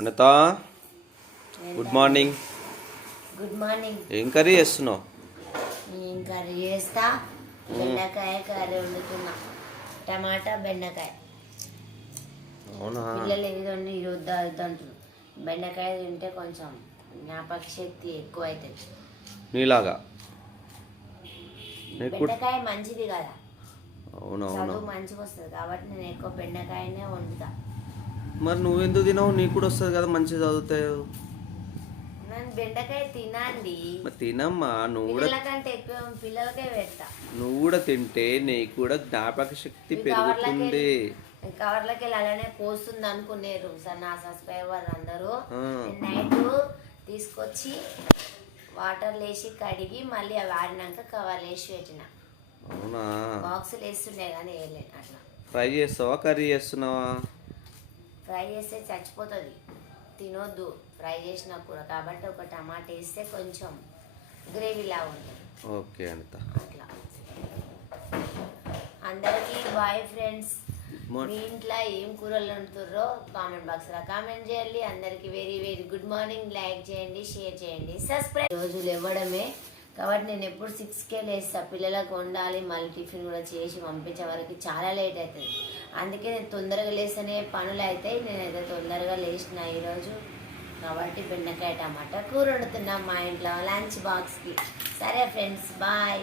Anitha good morning. Good morning. ఏం curry చేస్తున్నావు? ఏం కర్రీ చేస్తా? బెండకాయ కర్రీ వండుతున్నా. టమాటా బెండకాయ. అవునా? పిల్లలు ఏదండి ఈరోజు అంటారు. బెండకాయ తింటే కొంచెం జ్ఞాపక శక్తి ఎక్కువ అవుతుంది. నీలాగా బెండకాయ మంచిది కదా, అవునవును. చదువు మంచిగా వస్తుంది కాబట్టి నేను ఎక్కువ బెండకాయనే వండుతా. మరి నువ్వెందుకు తినవు? నీకు కూడా వస్తుంది కదా, మంచిగా చదువుతావు. నేను బెండకాయ తినండి, మరి తినమ్మా. నువ్వు కూడా పిల్లలకంటే ఎక్కువ పిల్లలకే పెడతా. నువ్వు కూడా తింటే నీకు కూడా జ్ఞాపక శక్తి పెరుగుతుంది. కవర్లకి అలానే పోస్తుంది అనుకునేరు సార్ నా సబ్స్క్రైబర్ అందరూ. నైట్ తీసుకొచ్చి వాటర్ వేసి కడిగి మళ్ళీ అవి ఆడినాక కవర్లు వేసి పెట్టిన. అవునా? బాక్సులు వేస్తుండే కానీ వేయలేను. అట్లా ఫ్రై చేస్తావా, కర్రీ చేస్తున్నావా? ఫ్రై చేస్తే చచ్చిపోతుంది, తినొద్దు ఫ్రై చేసిన కూర. కాబట్టి ఒక టమాటా వేస్తే కొంచెం గ్రేవీలా ఉంటుంది. ఓకే అనిత. అట్లా అందరికీ బాయ్ ఫ్రెండ్స్. మీ ఇంట్లో ఏం కూరలు వండుతుర్రో కామెంట్ బాక్స్లో కామెంట్ చేయండి. అందరికీ very very good morning. Like చేయండి, షేర్ చేయండి, సబ్స్క్రైబ్. రోజులు ఇవ్వడమే కాబట్టి నేను ఎప్పుడు 6కే లేస్తా. పిల్లలకు వండాలి, మళ్ళీ టిఫిన్ కూడా చేసి పంపించే వరకు చాలా లేట్ అవుతుంది. అందుకే నేను తొందరగా లేస్తేనే పనులు అవుతాయి. నేనైతే తొందరగా లేచిన ఈరోజు. కాబట్టి బెండకాయ టమాటా కూర వండుతున్నాం మా ఇంట్లో లంచ్ బాక్స్కి. సరే ఫ్రెండ్స్, బాయ్.